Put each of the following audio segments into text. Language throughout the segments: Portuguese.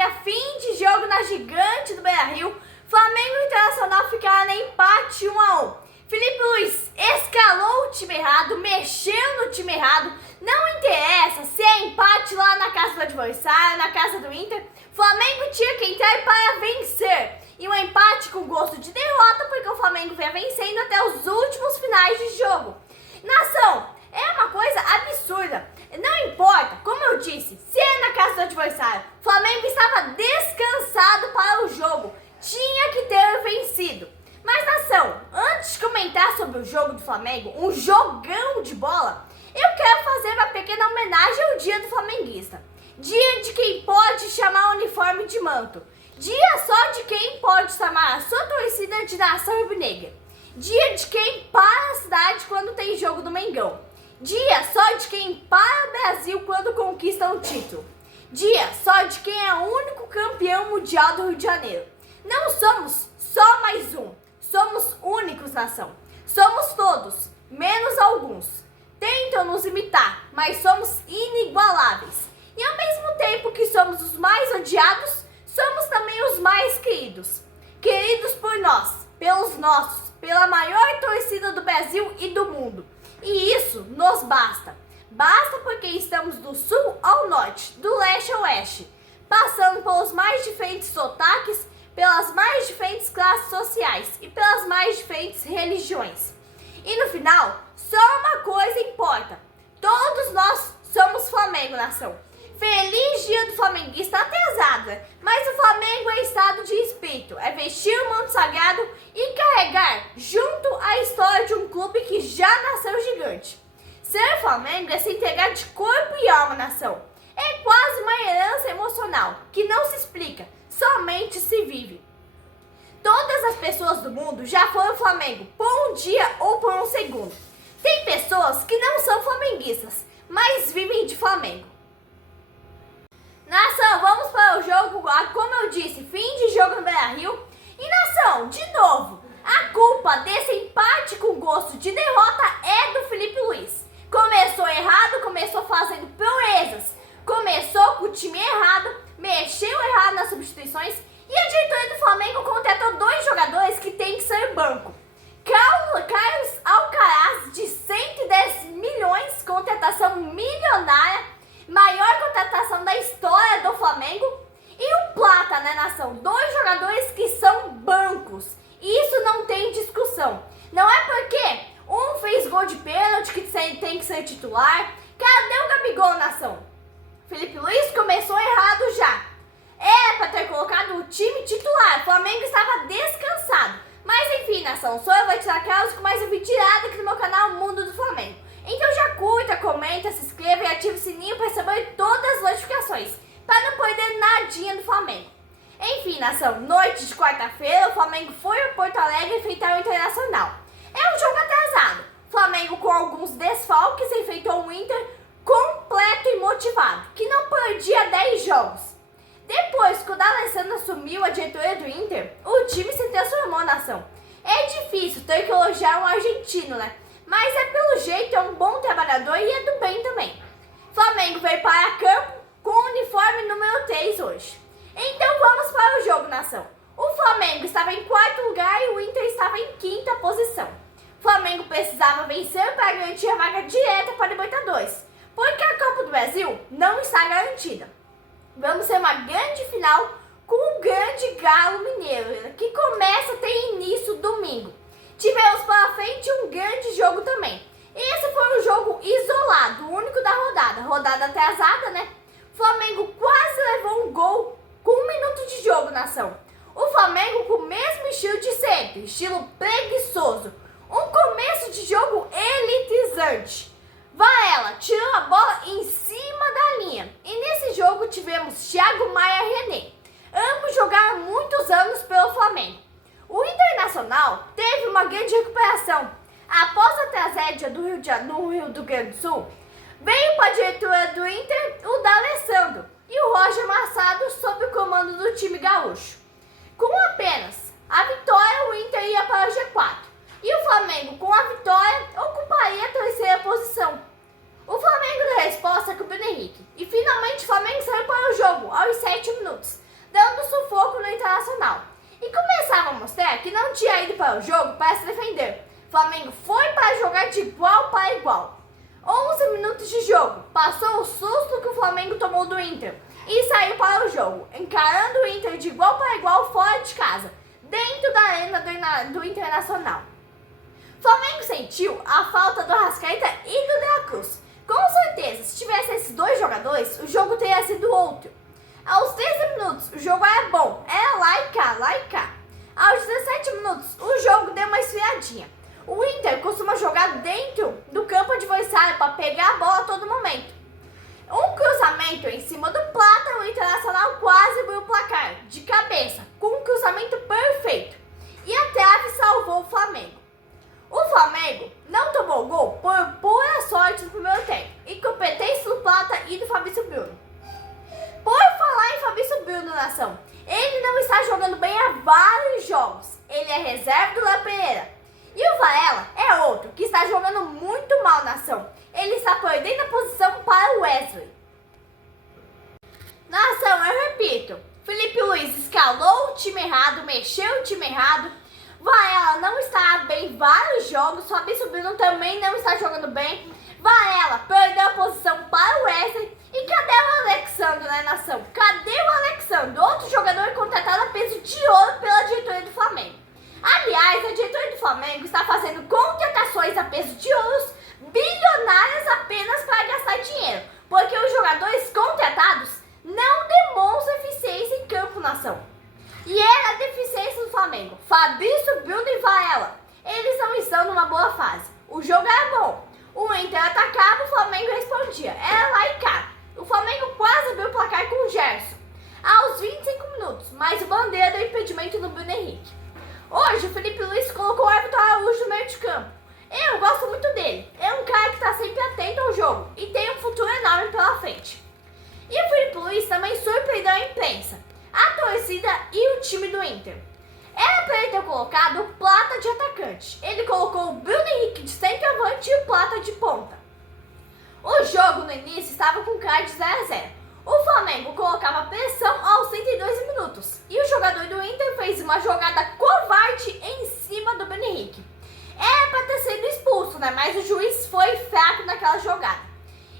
seria fim de jogo na Gigante do Beira-Rio. Flamengo e Internacional ficaram em empate 1-1. Felipe Luiz escalou o time errado, mexeu no time errado. Não interessa se é empate lá na casa do adversário, na casa do Inter. Flamengo tinha que entrar para vencer. E um empate com gosto de derrota, porque o Flamengo vem vencendo até os últimos finais de jogo. Nação, é uma coisa absurda. Não importa, como eu disse, se é na casa do adversário. O Flamengo estava descansado para o jogo. Tinha que ter vencido. Mas, nação, antes de comentar sobre o jogo do Flamengo, um jogão de bola, eu quero fazer uma pequena homenagem ao dia do flamenguista. Dia de quem pode chamar o uniforme de manto. Dia só de quem pode chamar a sua torcida de nação rubro-negra. Dia de quem para a cidade quando tem jogo do Mengão. Dia só de quem para o Brasil quando conquista um título. Dia só de quem é o único campeão mundial do Rio de Janeiro. Não somos só mais um. Somos únicos, nação. Somos todos, menos alguns. Tentam nos imitar, mas somos inigualáveis. E ao mesmo tempo que somos os mais odiados, somos também os mais queridos. Queridos por nós, pelos nossos, pela maior torcida do Brasil e do mundo. E isso nos basta. Basta porque estamos do sul ao norte, do leste ao oeste, passando pelos mais diferentes sotaques, pelas mais diferentes classes sociais e pelas mais diferentes religiões. E no final, só uma coisa importa. Todos nós somos Flamengo, nação. Feliz dia do flamenguista atrasada, mas o Flamengo é estado de espírito, é vestir o manto sagrado e carregar junto a história de um clube que já nasceu gigante. Ser Flamengo é se entregar de corpo e alma, nação. É quase uma herança emocional que não se explica, somente se vive. Todas as pessoas do mundo já foram Flamengo por um dia ou por um segundo. Tem pessoas que não são flamenguistas, mas vivem de Flamengo. Nação, vamos para o jogo, como eu disse, fim de jogo no Beira-Rio. E nação, de novo, a culpa desse empate com gosto de derrota é do Felipe Luiz. Começou errado, começou fazendo proezas, começou com o time errado, mexeu errado nas substituições e a diretoria do Flamengo contratou 2 jogadores que tem que ser banco. Carlos Alcaraz, de 110 milhões, contratação milionária, maior contratação da história do Flamengo. E o Plata, né, nação? 2 jogadores que são bancos. Isso não tem discussão. Não é porque um fez gol de pênalti que tem que ser titular. Cadê o Gabigol, nação? Felipe Luiz começou errado já. Era para ter colocado o time titular. O Flamengo estava descansado. Mas enfim, nação, sou eu, Valentina Carlos, com mais um vídeo tirado aqui no meu canal Mundo do Flamengo. Então já curta, comenta, se inscreva e ative o sininho para receber todas as notificações, para não perder nadinha do Flamengo. Enfim, nação, noite de quarta-feira, o Flamengo foi a Porto Alegre enfrentar o Internacional. É um jogo atrasado. O Flamengo, com alguns desfalques, enfrentou um Inter completo e motivado, que não perdia 10 jogos. Depois que o D'Alessandro assumiu a diretoria do Inter, o time se transformou, nação. É difícil ter que elogiar um argentino, né? Mas é pelo jeito, é um bom trabalhador e é do bem também. Flamengo veio para campo com o uniforme número 3 hoje. Então vamos para o jogo, nação. O Flamengo estava em 4º lugar e o Inter estava em 5ª posição. O Flamengo precisava vencer para garantir a vaga direta para a Libertadores, porque a Copa do Brasil não está garantida. Vamos ter uma grande final com o grande Galo Mineiro, que começa a ter início domingo. Tivemos pela frente um grande jogo também. Esse foi um jogo isolado, o único da rodada atrasada, né? O Flamengo quase levou um gol com 1 minuto de jogo, nação. O Flamengo com o mesmo estilo de sempre, estilo preguiçoso. Um começo de jogo eletrizante. Varela tirou a bola em cima da linha. E nesse jogo tivemos Thiago Maia e René. Ambos jogaram muitos anos pelo Flamengo. O Internacional teve uma grande recuperação. Após a tragédia no Rio Grande do Sul, veio para a diretoria do Inter o D'Alessandro e o Roger Machado sob o comando do time gaúcho. Com apenas a vitória, o Inter ia para o G4. E o Flamengo, com a vitória, ocuparia a 3ª posição. O Flamengo deu resposta com o Bruno Henrique. E finalmente o Flamengo saiu para o jogo aos 7 minutos. dando sufoco no Internacional. E começava a mostrar que não tinha ido para o jogo para se defender. O Flamengo foi para jogar de igual para igual. 11 minutos de jogo, passou o susto que o Flamengo tomou do Inter e saiu para o jogo, encarando o Inter de igual para igual fora de casa, dentro da arena do Internacional. O Flamengo sentiu a falta do Arrascaeta e do De La Cruz. Com certeza, se tivesse esses dois jogadores, o jogo teria sido outro. Aos 13 minutos, o jogo era bom, era lá e cá, lá e cá. Aos 17 minutos, o jogo deu uma esfriadinha. O Inter costuma jogar dentro do campo adversário para pegar a bola a todo momento. Um cruzamento em cima do Plata, o Internacional quase abriu o placar, de cabeça, com um cruzamento perfeito. E a trave salvou o Flamengo. O Flamengo não tomou gol por pura sorte no primeiro tempo, e competência do Plata e do Fabrício Bruno. Por falar em Fabrício Bruno, nação, ele não está jogando bem há vários jogos. Ele é reserva do Léo Pereira. E o Varela é outro que está jogando muito mal, nação. Ele está perdendo a posição para o Wesley. Nação, eu repito, Felipe Luiz escalou o time errado, mexeu o time errado. Varela não está bem em vários jogos, Fabrício Bruno também não está jogando bem. Varela perdeu a posição para o Wesley. E cadê o Alexandre, né, nação? Cadê o Alexandre? Outro jogador contratado a peso de ouro pela diretoria do Flamengo. Aliás, a diretoria do Flamengo está fazendo contratações a peso de ouros bilionárias apenas para gastar dinheiro, porque os jogadores contratados não demonstram eficiência em campo, nação. E era a deficiência do Flamengo. Fabrício, Bruno e Varela, eles não estão numa boa fase. O jogo era bom. O Inter atacava, o Flamengo respondia. Era lá e cá. O Flamengo quase abriu o placar com o Gerson aos 25 minutos, mas o Bandeira deu impedimento no Bruno Henrique. Hoje o Felipe Luiz colocou o Everton Araújo no meio de campo. Eu gosto muito dele. É um cara que está sempre atento ao jogo e tem um futuro enorme pela frente. E o Felipe Luiz também surpreendeu a imprensa, a torcida e o time do Inter. Era para ele ter colocado o Plata de atacante. Ele colocou o Bruno Henrique de centroavante e o Plata de ponta. O jogo no início estava com cara de 0 a 0. O Flamengo colocava pressão aos 102 minutos e o jogador do Inter fez uma jogada covarde em cima do Bruno Henrique. Era para ter sido expulso, né? Mas o juiz foi fraco naquela jogada.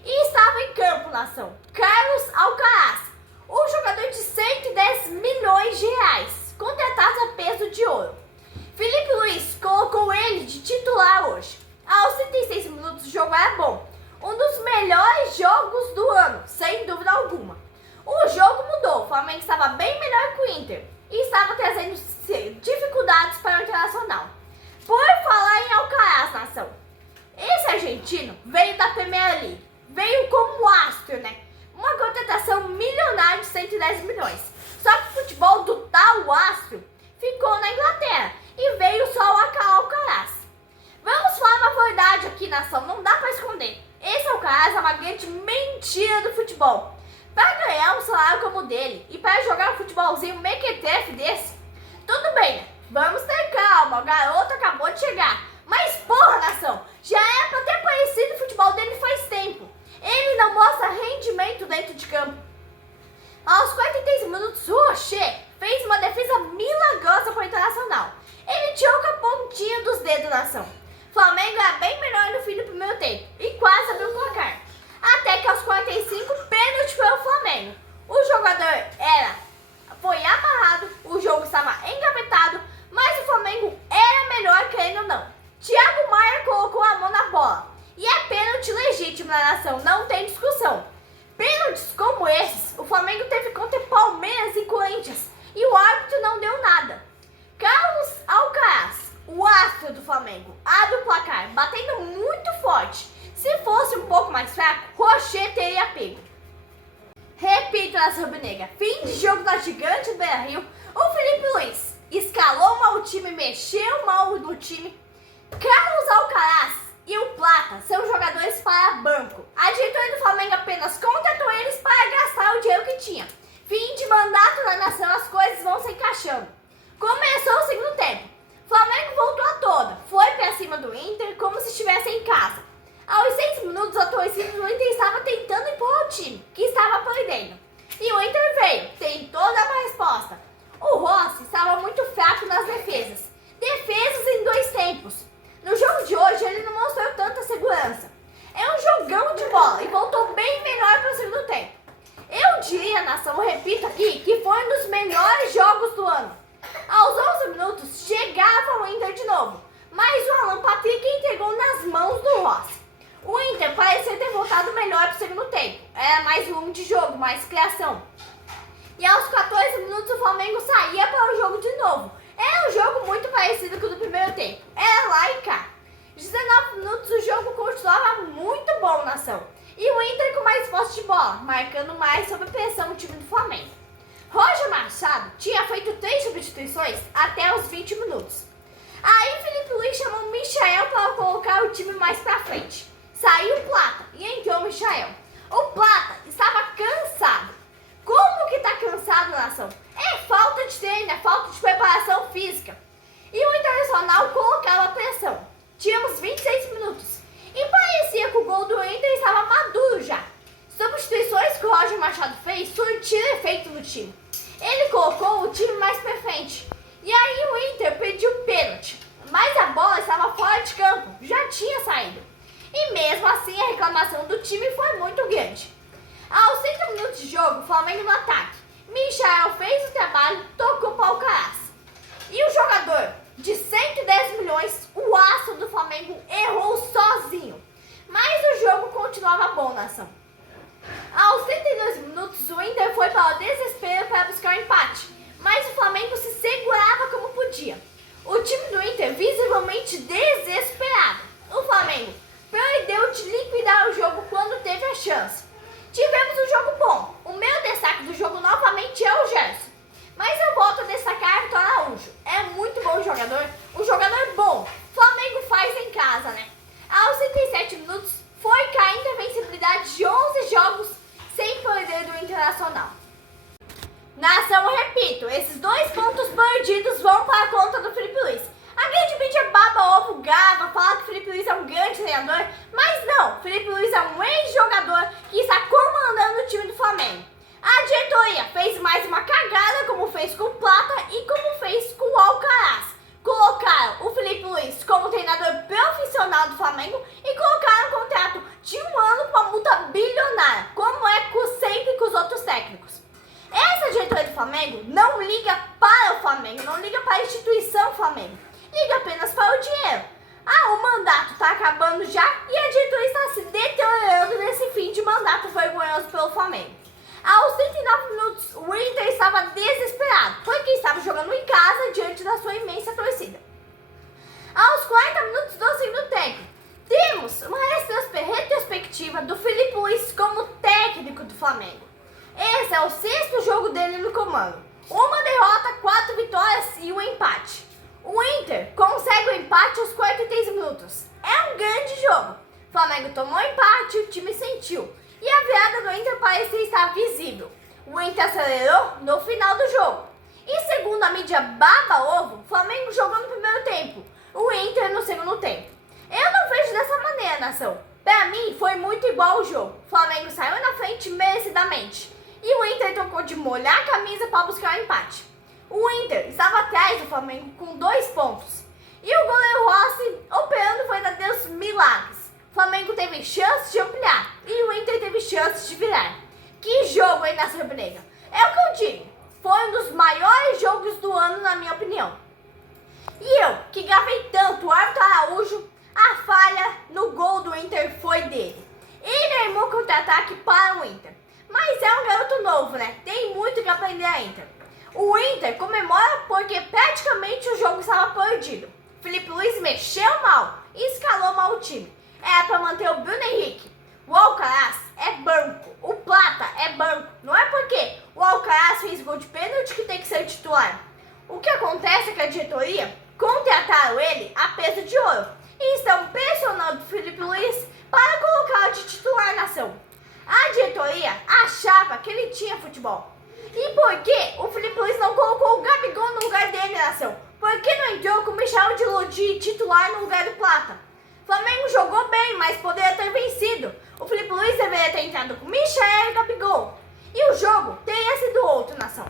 E estava em campo, nação, Carlos Alcaraz, o jogador de 110 milhões de reais, contratado a peso de ouro. Felipe Luiz colocou ele de titular hoje. Aos 36 minutos o jogo era bom. Um dos melhores jogos do ano, sem dúvida alguma. O jogo mudou, o Flamengo estava bem melhor que o Inter e estava trazendo dificuldades para o Internacional. Por falar em Alcaraz, nação, esse argentino veio da Premier League, veio como astro, né? Uma contratação milionária de 110 milhões. Só que o futebol do tal astro ficou na Inglaterra e veio só o Alcaraz. Vamos falar uma verdade aqui, nação, não dá para esconder. Esse Alcaraz é uma grande mentira do futebol. Para ganhar um salário como o dele e para jogar um futebolzinho mequetrefe desse, tudo bem, né? Vamos ter calma, o garoto acabou de chegar. Mas porra, nação, já era para ter aparecido o futebol dele faz tempo. Ele não mostra rendimento dentro de campo. Aos 43 minutos, o Rocher fez uma defesa milagrosa para o Internacional. Ele tirou com a pontinha dos dedos, nação. Flamengo era bem melhor no fim do primeiro tempo e quase abriu o placar. Até que aos 45, pênalti para o Flamengo. O jogador foi amarrado, o jogo estava engavetado, mas o Flamengo era melhor, querendo ou não. Thiago Maia colocou a mão na bola. E é pênalti legítimo na nação, não tem discussão. Pênaltis como esses, o Flamengo teve contra Palmeiras e Corinthians e o árbitro não deu nada. Carlos Alcaraz, o astro do Flamengo, abre o placar, batendo muito forte. Se fosse um pouco mais fraco, Rocher teria pego. Repito, nação rubro-negra, fim de jogo da gigante do Beira-Rio, o Felipe Luiz escalou mal o time, mexeu mal no time. Carlos Alcaraz e o Plata são jogadores para banco. A diretoria do Flamengo apenas contratou eles para gastar o dinheiro que tinha. Fim de mandato na nação, as coisas vão se encaixando. Começou o segundo tempo. Flamengo voltou a toda, foi para cima do Inter como se estivesse em casa. Aos 6 minutos, a torcida do Inter estava tentando empurrar o time, que estava perdendo. E o Inter veio, tentou dar uma resposta resposta. O Rossi estava muito fraco nas defesas. Defesas em 2 tempos. No jogo de hoje ele não mostrou tanta segurança. É um jogão de bola e voltou bem melhor para o segundo tempo. Eu diria, nação, repito aqui, que foi um dos melhores jogos do ano. Aos 11 minutos chegava o Inter de novo, mas o Alan Patrick entregou nas mãos do Rossi. O Inter parecia ter voltado melhor para o segundo tempo. Era mais volume de jogo, mais criação. E aos 14 minutos o Flamengo saía para o jogo de novo. Era um jogo muito parecido com o do primeiro tempo. Era lá e cá. 19 minutos o jogo continuava muito bom, nação. E o Inter com mais posse de bola, marcando mais sob pressão o time do Flamengo. Roger Machado tinha feito 3 substituições até os 20 minutos. Aí Felipe Luiz chamou o Michael para colocar o time mais para frente. Saiu o Plata e entrou o Michael. O Plata estava cansado. Como que tá cansado, nação? É falta de treino, é falta de preparação física. E o Internacional colocava pressão. Tínhamos 26 minutos. E parecia que o gol do Inter estava maduro já. Substituições que o Roger Machado fez surtiram efeito no time. Ele colocou o time mais pra frente. E aí o Inter pediu pênalti. Mas a bola estava fora de campo, já tinha saído. E mesmo assim a reclamação do time foi muito grande. Aos 5 minutos de jogo, o Flamengo no ataque. Michael fez o trabalho, tocou para o Alcaraz. E o jogador de 110 milhões, o aço do Flamengo, errou sozinho. Mas o jogo continuava bom, nação. Aos 32 minutos, o Inter foi para o desespero para buscar o empate. Mas o Flamengo se segurava como podia. O time do Inter visivelmente desesperado. O Flamengo perdeu de liquidar o jogo quando teve a chance. Tivemos um jogo bom. O meu destaque do jogo novamente é o Gerson. Mas eu volto a destacar Vitor Araújo. É muito bom jogador, um jogador bom. Flamengo faz em casa, né? Aos 37 minutos, foi caindo a invencibilidade de 11 jogos sem perder do Internacional. Nação, eu repito, esses 2 pontos perdidos vão para a conta do Felipe Luiz. A grande mídia baba ovo gava, fala que o Felipe Luiz é um grande treinador, mas não, Felipe Luiz é um ex-jogador que está comandando o time do Flamengo. A diretoria fez mais uma cagada, como fez com o Plata e como fez com o Alcaraz. Colocaram o Felipe Luiz como treinador profissional do Flamengo e colocaram um contrato de 1 ano com uma multa bilionária, como é sempre com os outros técnicos. Essa diretoria do Flamengo não liga para o Flamengo, não liga para a instituição Flamengo, liga apenas para o dinheiro. Ah, o mandato está acabando já e a diretoria está se deteriorando nesse fim de mandato vergonhoso pelo Flamengo. Aos 39 minutos, o Inter estava desesperado, porque estava jogando em casa diante da sua imensa torcida. Aos 40 minutos do segundo tempo, temos uma retrospectiva do Felipe Luiz como técnico do Flamengo. Esse é o 6º jogo dele no comando. Uma derrota, 4 vitórias e um empate. O Inter consegue o empate aos 43 minutos. É um grande jogo. O Flamengo tomou empate e o time sentiu. E a virada do Inter parecia estar visível. O Inter acelerou no final do jogo. E segundo a mídia baba-ovo, o Flamengo jogou no primeiro tempo, o Inter no segundo tempo. Eu não vejo dessa maneira, nação. Pra mim, foi muito igual o jogo. O Flamengo saiu na frente merecidamente. E o Inter trocou de molhar a camisa para buscar o empate. O Inter estava atrás do Flamengo com 2 pontos. E o goleiro Rossi operando verdadeiros milagres. O Flamengo teve chance de ampliar e o Inter teve chance de virar. Que jogo, hein, nação rubro-negra? É o que eu digo, foi um dos maiores jogos do ano, na minha opinião. E eu, que gravei tanto o Vitor Araújo, a falha no gol do Inter foi dele. Ele armou contra-ataque para o Inter. Mas é um garoto novo, né? Tem muito que aprender ainda. O Inter comemora porque praticamente o jogo estava perdido. Felipe Luiz mexeu mal e escalou mal o time. Era para manter o Bruno Henrique. O Alcaraz é banco, o Plata é banco. Não é porque o Alcaraz fez gol de pênalti que tem que ser titular. O que acontece é que a diretoria contrataram ele a peso de ouro e estão pressionando o Felipe Luiz para colocá-lo de titular na ação. A diretoria achava que ele tinha futebol. E por que o Felipe Luiz não colocou o Gabigol no lugar dele na ação? Por que não entrou com o Michel de Lodi titular no lugar do Plata? O Flamengo jogou bem, mas poderia ter vencido. O Felipe Luiz deveria ter entrado com o Michel e o Gabigol. E o jogo teria sido outro, nação.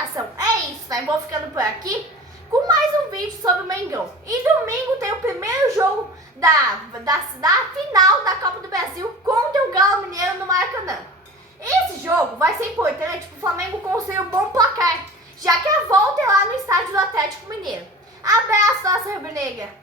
nação, é isso, né? Vou ficando por aqui com mais um vídeo sobre o Mengão. E domingo tem o primeiro jogo da final da Copa do Brasil contra o Galo Mineiro no Maracanã. Esse jogo vai ser importante para o Flamengo conseguir um bom placar, já que a volta é lá no estádio do Atlético Mineiro. Abraço, nossa rubro-negra!